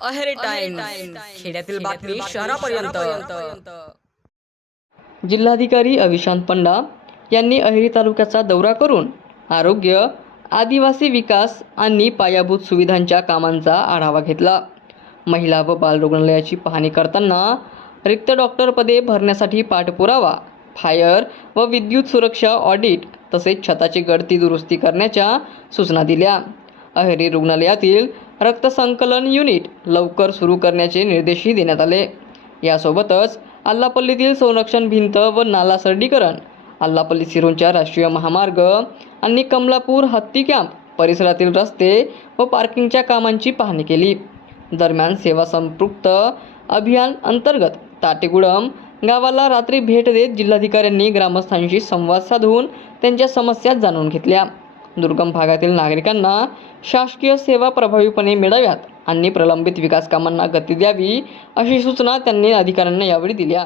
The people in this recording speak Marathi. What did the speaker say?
अहेरी टाइम्स, खेड्यातील बातमी शहरापर्यंत। जिल्हाधिकारी अविशांत पंडा यांनी अहेरी तालुक्याचा दौरा करून आरोग्य, आदिवासी विकास आणि पायाभूत सुविधांच्या कामांचा आढावा घेतला। महिला व बाल रुग्णालयाची पाहणी करताना रिक्त डॉक्टर पदे भरण्यासाठी पाठपुरावा, फायर व विद्युत सुरक्षा ऑडिट तसेच छताची गळती दुरुस्ती करण्याच्या सूचना दिल्या। अहेरी रुग्णालयातील रक्तसंकलन युनिट लवकर सुरू करण्याचे निर्देशही देण्यात आले। यासोबतच आल्लापल्लीतील संरक्षण भिंत व नाला सरडीकरण, आल्लापल्ली सिरोंचा राष्ट्रीय महामार्ग आणि कमलापूर हत्ती कॅम्प परिसरातील रस्ते व पार्किंगच्या कामांची पाहणी केली। दरम्यान सेवा संपृक्त अभियान अंतर्गत ताटेगुडम गावाला रात्री भेट देत जिल्हाधिकाऱ्यांनी ग्रामस्थांशी संवाद साधून त्यांच्या समस्या जाणून घेतल्या। दुर्गम भागातील नागरिकांना शासकीय सेवा प्रभावीपणे मिळाव्यात आणि प्रलंबित विकास कामांना गती द्यावी अशी सूचना त्यांनी अधिकाऱ्यांना यावेळी दिल्या।